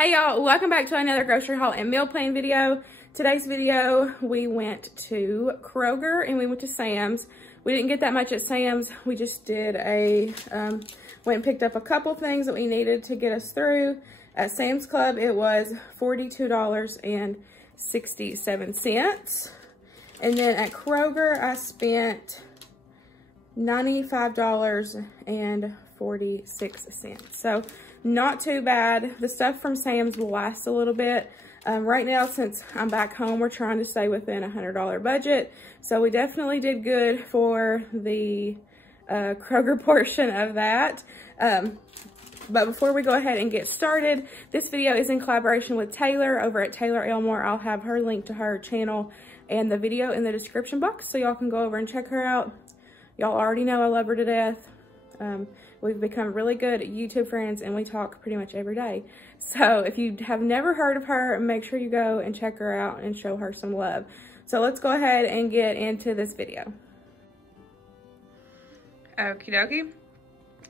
Hey y'all, welcome back to another grocery haul and meal plan video. Today's video, we went to Kroger and we went to Sam's. We didn't get that much at Sam's. We just did went and picked up a couple things that we needed to get us through. At Sam's Club, it was $42.67. And then at Kroger, I spent $95.46. So not too bad. The stuff from Sam's will last a little bit. Right now, since I'm back home, we're trying to stay within a $100 budget. So we definitely did good for the Kroger portion of that. But before we go ahead and get started, this video is in collaboration with Taylor over at Taylor Elmore. I'll have her link to her channel and the video in the description box, so y'all can go over and check her out. Y'all already know I love her to death. We've become really good YouTube friends and we talk pretty much every day. So if you have never heard of her, make sure you go and check her out and show her some love. So let's go ahead and get into this video. Okie dokie.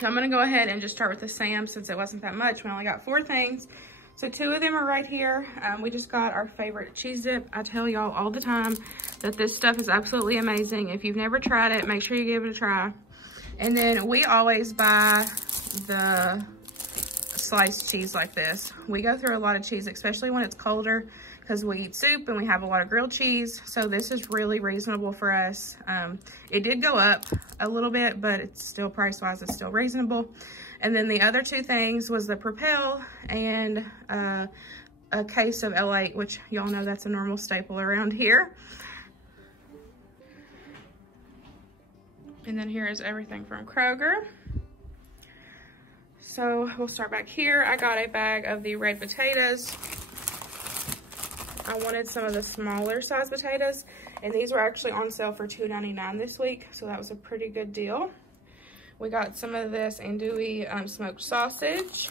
So I'm gonna go ahead and just start with the Sam's since it wasn't that much. We only got 4 things. So 2 of them are right here. We just got our favorite cheese dip. I tell y'all all the time that this stuff is absolutely amazing. If you've never tried it, make sure you give it a try. And then we always buy the sliced cheese like this. We go through a lot of cheese, especially when it's colder, because we eat soup and we have a lot of grilled cheese. So this is really reasonable for us. It did go up a little bit, but it's still price-wise, it's still reasonable. And then the other 2 things was the Propel and a case of L8, which y'all know that's a normal staple around here. And then here is everything from Kroger. So we'll start back here. I got a bag of the red potatoes. I wanted some of the smaller size potatoes, and these were actually on sale for $2.99 this week, so that was a pretty good deal. We got some of this andouille smoked sausage.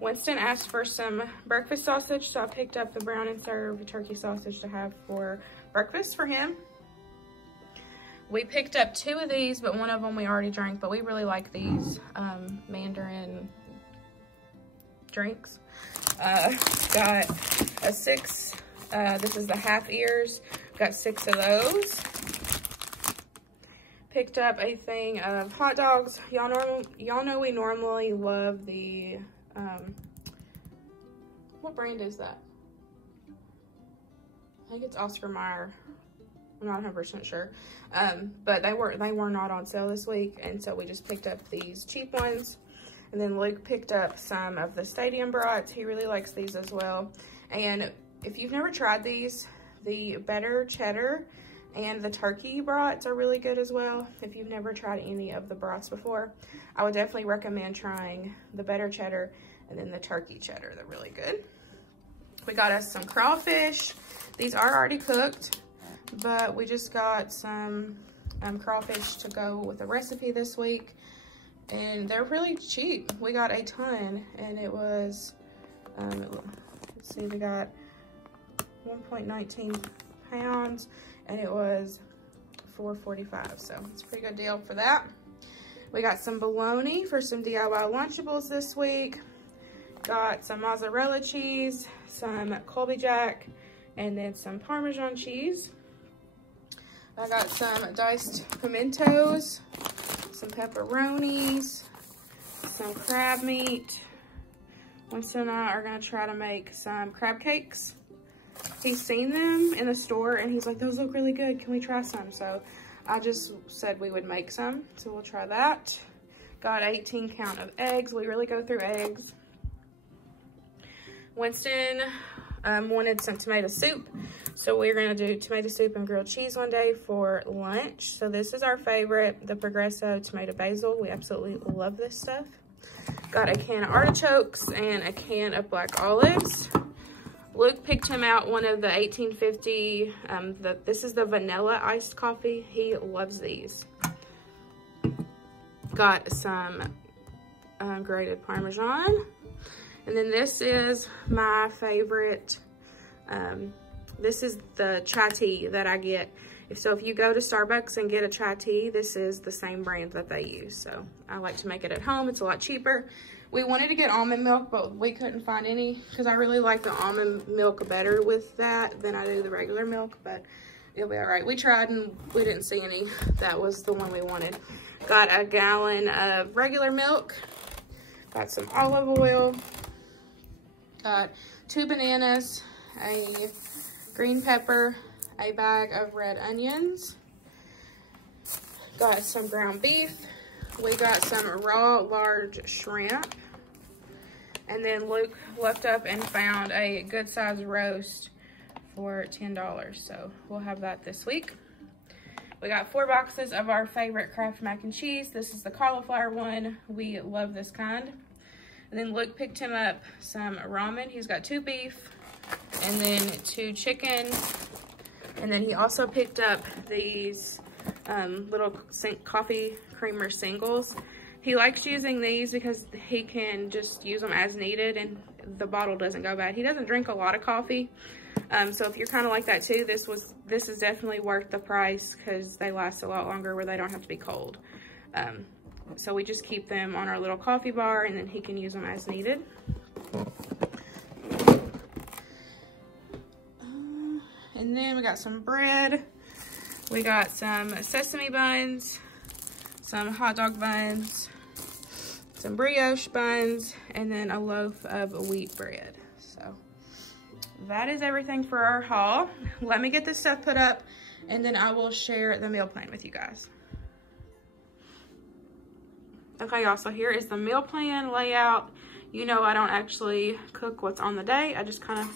Winston asked for some breakfast sausage, so I picked up the brown and served turkey sausage to have for breakfast for him. We picked up 2 of these, but one of them we already drank, but we really like these Mandarin Drinks. Got a 6, this is the half ears, got 6 of those. Picked up a thing of hot dogs. Y'all know we normally love the, what brand is that? I think it's Oscar Mayer. I'm not 100% sure, but they were not on sale this week, and so we just picked up these cheap ones. And then Luke picked up some of the Stadium Brats. He really likes these as well. And if you've never tried these, the Better Cheddar and the Turkey Brats are really good as well. If you've never tried any of the brats before, I would definitely recommend trying the Better Cheddar and then the Turkey Cheddar. They're really good. We got us some crawfish. These are already cooked, but we just got some crawfish to go with the recipe this week, and they're really cheap. We got a ton, and it was, let's see, we got 1.19 pounds, and it was $4.45, so it's a pretty good deal for that. We got some bologna for some DIY Lunchables this week. Got some mozzarella cheese, some Colby Jack, and then some Parmesan cheese. I got some diced pimentos, some pepperonis, some crab meat. Winston and I are gonna try to make some crab cakes. He's seen them in the store and he's like, those look really good, can we try some? So I just said we would make some, so we'll try that. Got 18 count of eggs. We really go through eggs. Winston wanted some tomato soup, so we're gonna do tomato soup and grilled cheese one day for lunch. So this is our favorite, the Progresso tomato basil. We absolutely love this stuff. Got a can of artichokes and a can of black olives. Luke picked him out one of the 1850, this is the vanilla iced coffee. He loves these. Got some grated Parmesan. And then this is my favorite, this is the chai tea that I get. If you go to Starbucks and get a chai tea, this is the same brand that they use. So I like to make it at home. It's a lot cheaper. We wanted to get almond milk, but we couldn't find any because I really like the almond milk better with that than I do the regular milk, but it'll be all right. We tried and we didn't see any. That was the one we wanted. Got a gallon of regular milk. Got some olive oil. Got 2 bananas, a green pepper, a bag of red onions. Got some ground beef. We got some raw large shrimp. And then Luke looked up and found a good size roast for $10. So we'll have that this week. We got 4 boxes of our favorite Kraft mac and cheese. This is the cauliflower one. We love this kind. And then Luke picked him up some ramen. He's got 2 beef and then 2 chicken. And then he also picked up these little coffee creamer singles. He likes using these because he can just use them as needed and the bottle doesn't go bad. He doesn't drink a lot of coffee. So if you're kind of like that too, this is definitely worth the price because they last a lot longer where they don't have to be cold. So we just keep them on our little coffee bar and then he can use them as needed. And then we got some bread. We got some sesame buns, some hot dog buns, some brioche buns, and then a loaf of wheat bread. So that is everything for our haul. Let me get this stuff put up and then I will share the meal plan with you guys. Okay, y'all, so here is the meal plan layout. You know I don't actually cook what's on the day. I just kind of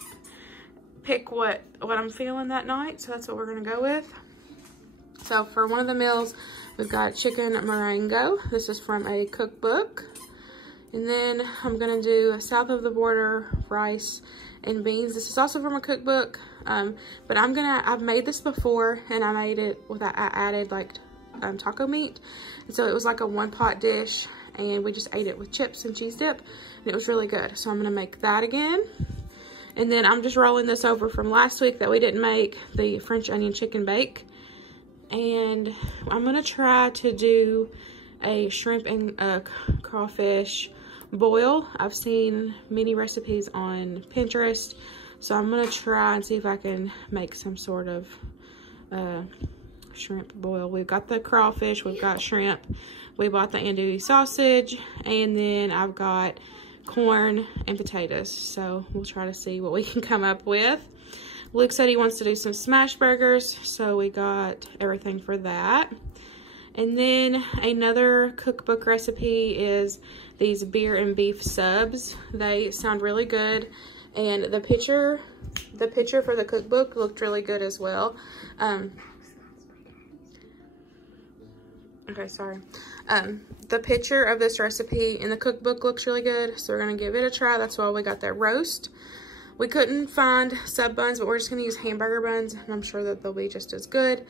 pick what I'm feeling that night. So that's what we're gonna go with. So for one of the meals, we've got chicken Marango. This is from a cookbook. And then I'm gonna do south of the border rice and beans. This is also from a cookbook, but I've made this before and I made it with, I added like taco meat. And so it was like a 1-pot dish and we just ate it with chips and cheese dip and it was really good. So I'm gonna make that again. And then I'm just rolling this over from last week that we didn't make, the French onion chicken bake. And I'm gonna try to do a shrimp and crawfish boil. I've seen many recipes on Pinterest, so I'm gonna try and see if I can make some sort of shrimp boil. We've got the crawfish, we've got shrimp, we bought the andouille sausage, and then I've got corn and potatoes. So we'll try to see what we can come up with. Luke said he wants to do some smash burgers, so we got everything for that. And then another cookbook recipe is these beer and beef subs. They sound really good, and the picture for the cookbook looked really good as well. Okay, sorry. The picture of this recipe in the cookbook looks really good, so we're gonna give it a try. That's why we got that roast. We couldn't find sub buns, but we're just gonna use hamburger buns, and I'm sure that they'll be just as good.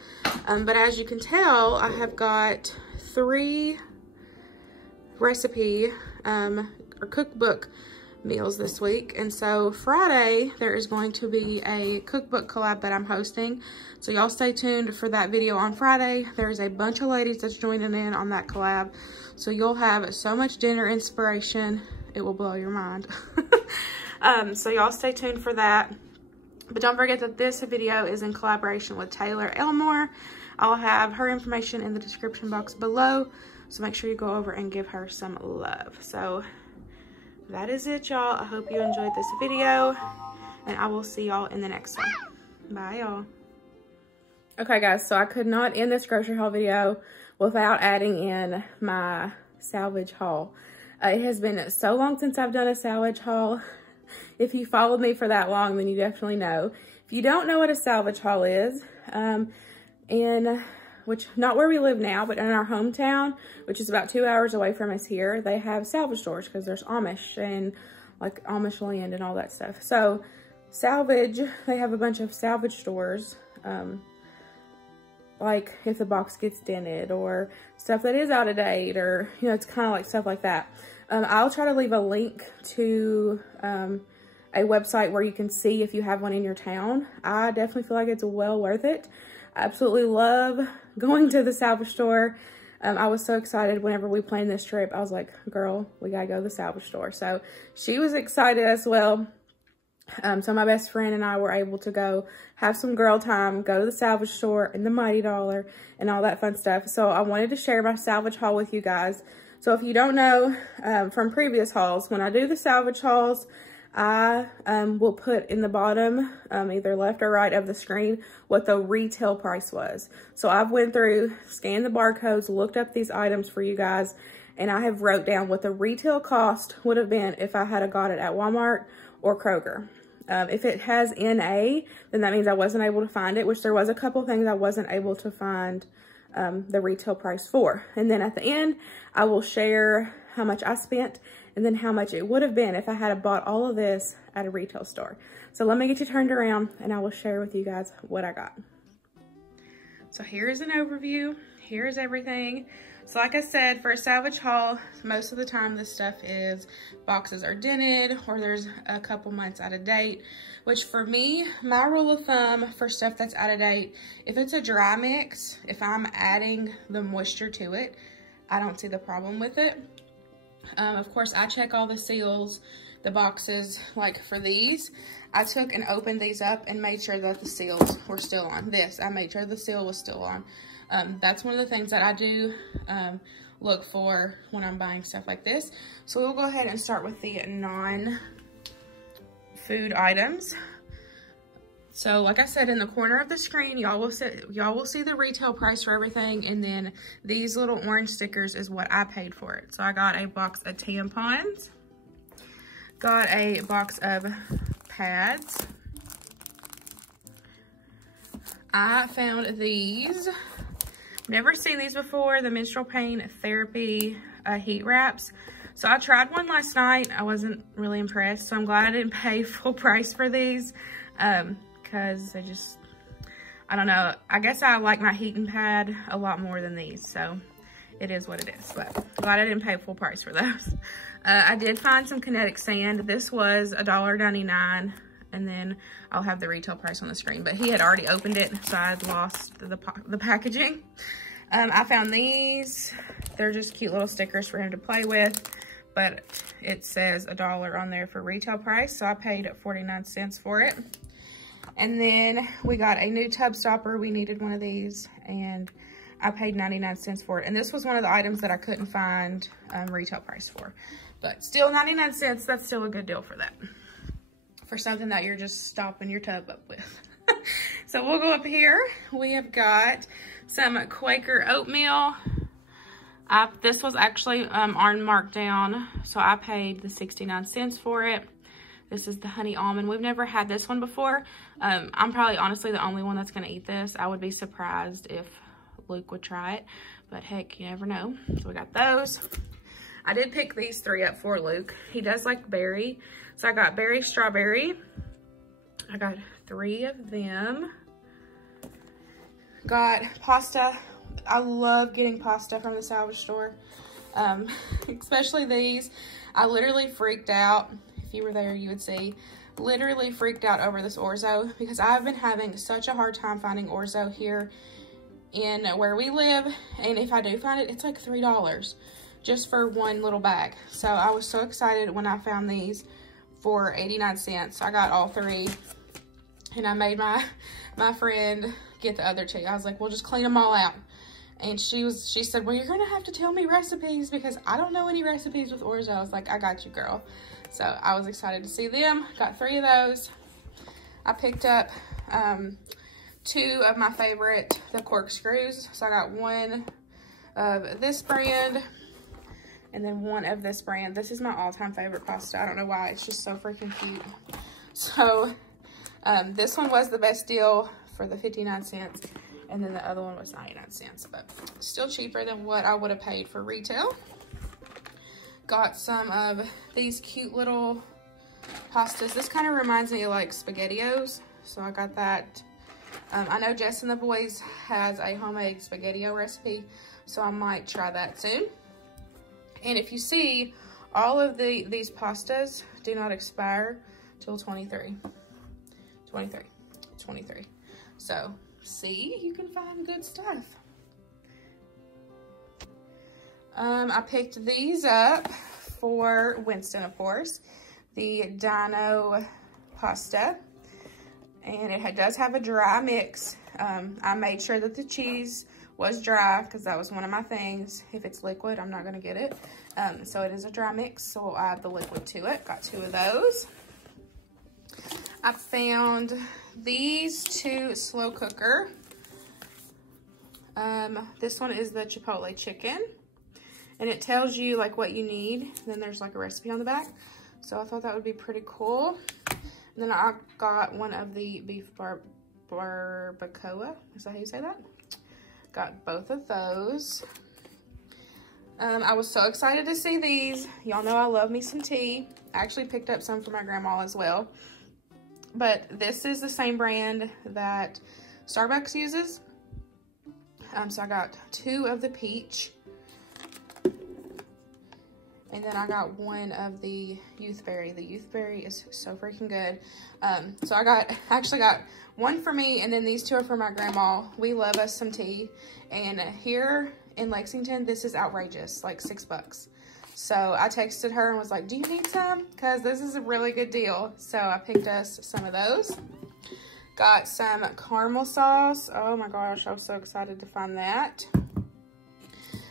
But as you can tell, I have got 3 recipe or cookbook meals this week. And so Friday, there is going to be a cookbook collab that I'm hosting. So y'all stay tuned for that video on Friday. There's a bunch of ladies that's joining in on that collab. So you'll have so much dinner inspiration, it will blow your mind. So y'all stay tuned for that. But don't forget that this video is in collaboration with Taylor Elmore. I'll have her information in the description box below. So make sure you go over and give her some love. So that is it, y'all. I hope you enjoyed this video, and I will see y'all in the next one. Bye, y'all. Okay, guys, so I could not end this grocery haul video without adding in my salvage haul. It has been so long since I've done a salvage haul. If you followed me for that long, then you definitely know. If you don't know what a salvage haul is, which not where we live now, but in our hometown, which is about 2 hours away from us here, they have salvage stores because there's Amish and like Amish land and all that stuff. So salvage, they have a bunch of salvage stores, like if the box gets dented or stuff that is out of date, or, you know, it's kind of like stuff like that. I'll try to leave a link to a website where you can see if you have one in your town. I definitely feel like it's well worth it. I absolutely love going to the salvage store. I was so excited whenever we planned this trip. I was like, girl, we gotta go to the Salvage store. So she was excited as well. So my best friend and I were able to go have some girl time, go to the Salvage store and the Mighty Dollar and all that fun stuff. So I wanted to share my Salvage haul with you guys. So if you don't know from previous hauls, when I do the Salvage hauls, I will put in the bottom, either left or right of the screen, what the retail price was. So I've went through, scanned the barcodes, looked up these items for you guys, and I have wrote down what the retail cost would have been if I had got it at Walmart or Kroger. If it has NA, then that means I wasn't able to find it, which there was a couple things I wasn't able to find the retail price for. And then at the end, I will share how much I spent and then how much it would have been if I had bought all of this at a retail store. So let me get you turned around and I will share with you guys what I got. So here's an overview. Here's everything. So like I said, for a Salvage haul, most of the time this stuff is boxes are dented or there's a couple months out of date, which for me, my rule of thumb for stuff that's out of date, if it's a dry mix, if I'm adding the moisture to it, I don't see the problem with it. Of course, I check all the seals, the boxes. Like for these, I took and opened these up and made sure that the seals were still on. This, I made sure the seal was still on. That's one of the things that I do look for when I'm buying stuff like this. So we'll go ahead and start with the non-food items. So like I said, in the corner of the screen, y'all will see the retail price for everything, and then these little orange stickers is what I paid for it. So I got a box of tampons, got a box of pads. I found these. Never seen these before, the Menstrual Pain Therapy heat wraps. So I tried one last night. I wasn't really impressed, so I'm glad I didn't pay full price for these. Because they just, I don't know, I guess I like my heating pad a lot more than these, so it is what it is, but glad I didn't pay full price for those. I did find some Kinetic Sand. This was $1.99, and then I'll have the retail price on the screen, but he had already opened it, so I had lost the packaging. I found these. They're just cute little stickers for him to play with, but it says $1 on there for retail price, so I paid 49 cents for it. And then we got a new tub stopper. We needed one of these, and I paid 99 cents for it. And this was one of the items that I couldn't find retail price for. But still 99 cents, that's still a good deal for that. For something that you're just stopping your tub up with. So we'll go up here. We have got some Quaker Oatmeal. This was actually on markdown, so I paid the 69 cents for it. This is the honey almond. We've never had this one before. I'm probably honestly the only one that's gonna eat this. I would be surprised if Luke would try it, but heck, you never know. So we got those. I did pick these three up for Luke. He does like berry. So I got berry strawberry. I got 3 of them. Got pasta. I love getting pasta from the Salvage store. Especially these. I literally freaked out. If you were there, you would see. Literally freaked out over this orzo because I've been having such a hard time finding orzo here in where we live. And if I do find it, it's like $3 just for one little bag. So I was so excited when I found these for 89 cents. I got all 3 and I made my friend get the other 2. I was like, we'll just clean them all out. And she said, well, you're gonna have to tell me recipes because I don't know any recipes with orzo. I was like, I got you, girl. So I was excited to see them. Got 3 of those. I picked up 2 of my favorite, the corkscrews. So I got 1 of this brand and then 1 of this brand. This is my all-time favorite pasta. I don't know why, it's just so freaking cute. So this one was the best deal for the 59 cents. And then the other one was 99 cents, but still cheaper than what I would have paid for retail. Got some of these cute little pastas. This kind of reminds me of like SpaghettiOs, so I got that. I know Jess and the boys has a homemade SpaghettiO recipe, so I might try that soon. And if you see, all of these pastas do not expire till 23. So see, you can find good stuff. I picked these up for Winston, of course. The Dino Pasta. And it does have a dry mix. I made sure that the cheese was dry because that was one of my things. If it's liquid, I'm not going to get it. So it is a dry mix, so we'll add the liquid to it. Got 2 of those. I found these 2 slow cooker. This one is the Chipotle chicken. And it tells you like what you need. Then there's like a recipe on the back. So I thought that would be pretty cool. And then I got one of the beef barbacoa. Is that how you say that? Got both of those. I was so excited to see these. Y'all know I love me some tea. I actually picked up some for my grandma as well. But this is the same brand that Starbucks uses. So I got 2 of the peach. And then I got 1 of the youthberry. The youthberry is so freaking good. So I actually got 1 for me, and then these 2 are for my grandma. We love us some tea. And here in Lexington, this is outrageous, like $6. So I texted her and was like, do you need some? Because this is a really good deal. So I picked us some of those. Got some caramel sauce. Oh my gosh, I was so excited to find that.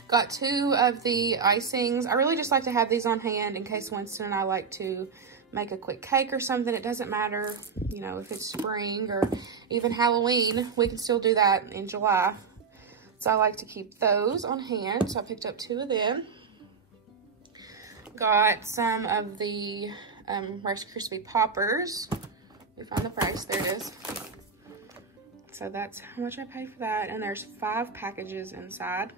Got 2 of the icings. I really just like to have these on hand in case Winston and I like to make a quick cake or something. It doesn't matter, you know, if it's spring or even Halloween. We can still do that in July. So I like to keep those on hand. So I picked up 2 of them. Got some of the Rice Krispie Poppers. We found the price. There it is. So that's how much I paid for that. And there's 5 packages inside.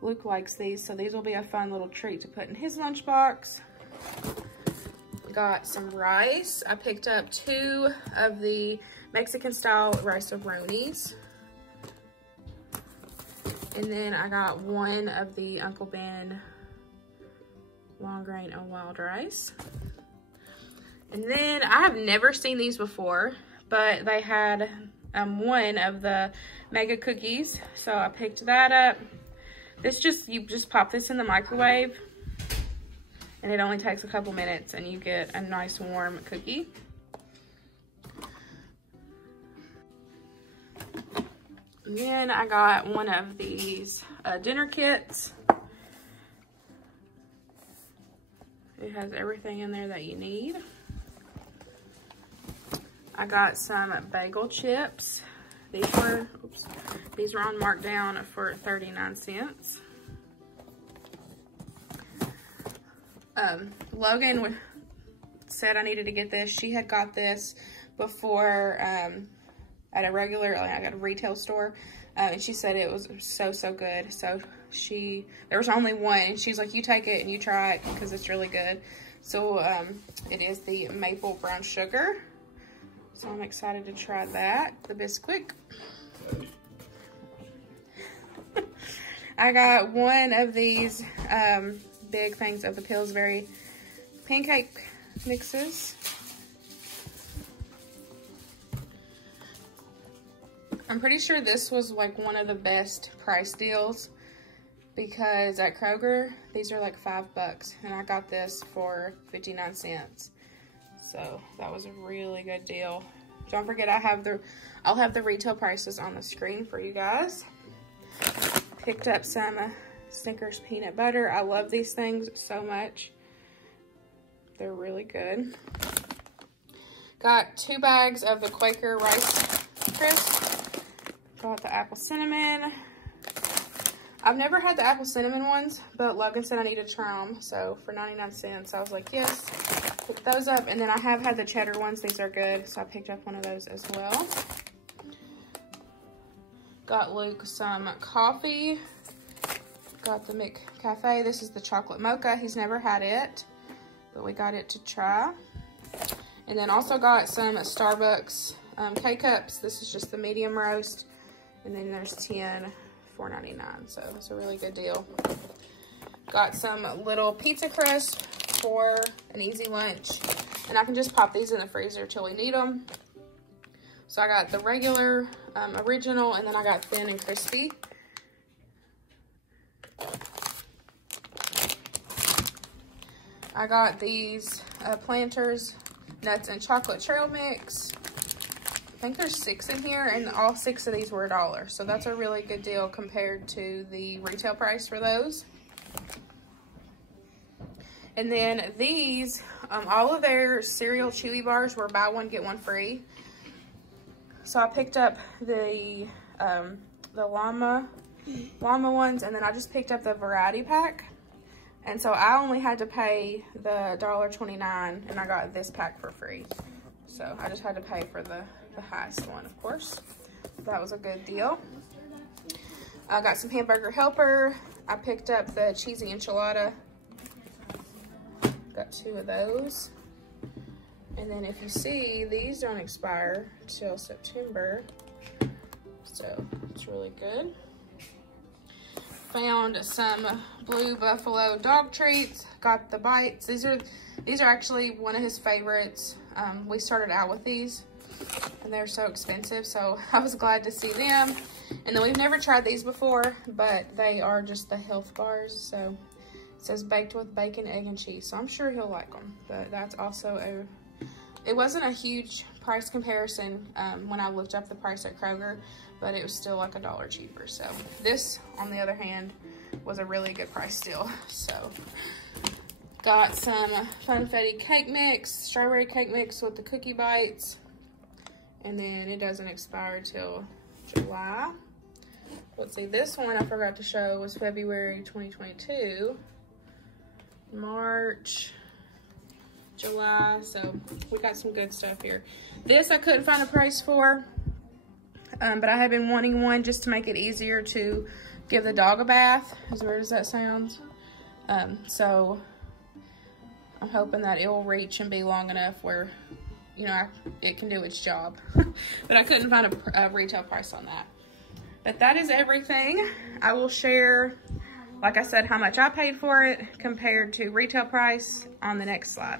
Luke likes these, so these will be a fun little treat to put in his lunchbox. Got some rice. I picked up 2 of the Mexican style rice-a-ronis. And then I got 1 of the Uncle Ben long grain and wild rice. And then I have never seen these before, but they had 1 of the mega cookies. So I picked that up. You just pop this in the microwave and it only takes a couple minutes and you get a nice warm cookie. And then I got 1 of these dinner kits. It has everything in there that you need. I got some Bagel Chips. These were on markdown for 39 cents. Logan said I needed to get this. She had got this before at a regular, like at a retail store. And she said it was so good. So there was only 1. And she's like, you take it and you try it because it's really good. So it is the maple brown sugar. So I'm excited to try that, the Bisquick. I got 1 of these big things of the Pillsbury pancake mixes. I'm pretty sure this was like one of the best price deals because at Kroger, these are like $5 and I got this for 59 cents. So that was a really good deal. Don't forget I'll have the retail prices on the screen for you guys. Picked up some Snickers peanut butter. I love these things so much. They're really good. Got 2 bags of the Quaker Rice Crisp. Got the apple cinnamon. I've never had the apple cinnamon ones, but Logan said I need to try them. So for 99 cents, I was like, yes. Pick those up. And then I have had the cheddar ones. These are good. So I picked up one of those as well. Got Luke some coffee. Got the McCafe. This is the chocolate mocha. He's never had it, but we got it to try. And then also got some Starbucks K-Cups. This is just the medium roast. And then there's 10, $4.99. So it's a really good deal. Got some little pizza crust for an easy lunch. And I can just pop these in the freezer till we need them. So I got the regular, original, and then I got thin and crispy. I got these Planters Nuts and Chocolate Trail Mix. I think there's 6 in here, and all 6 of these were $1. So that's a really good deal compared to the retail price for those. And then these, all of their cereal Chewy bars were buy one, get one free. So I picked up the llama ones, and then I just picked up the variety pack. And so I only had to pay the $1.29, and I got this pack for free. So I just had to pay for the highest one, of course. That was a good deal. I got some Hamburger Helper. I picked up the cheesy enchilada. Got 2 of those. And then if you see, these don't expire till September. So it's really good. Found some Blue Buffalo dog treats. Got the bites. These are actually one of his favorites. We started out with these, and they're so expensive, so I was glad to see them. And then we've never tried these before, but they are just the health bars. So it says baked with bacon, egg, and cheese. So I'm sure he'll like them. But that's also it wasn't a huge price comparison when I looked up the price at Kroger, but it was still like $1 cheaper. So this, on the other hand, was a really good price still. So got some Funfetti cake mix, strawberry cake mix with the cookie bites. And then it doesn't expire till July. Let's see, this one I forgot to show was February 2022. March, July, so we got some good stuff here. This I couldn't find a price for, but I had been wanting one just to make it easier to give the dog a bath. As weird as that sounds. So I'm hoping that it will reach and be long enough where, you know, it can do its job. But I couldn't find a retail price on that. But that is everything. I will share, like I said, how much I paid for it compared to retail price on the next slide.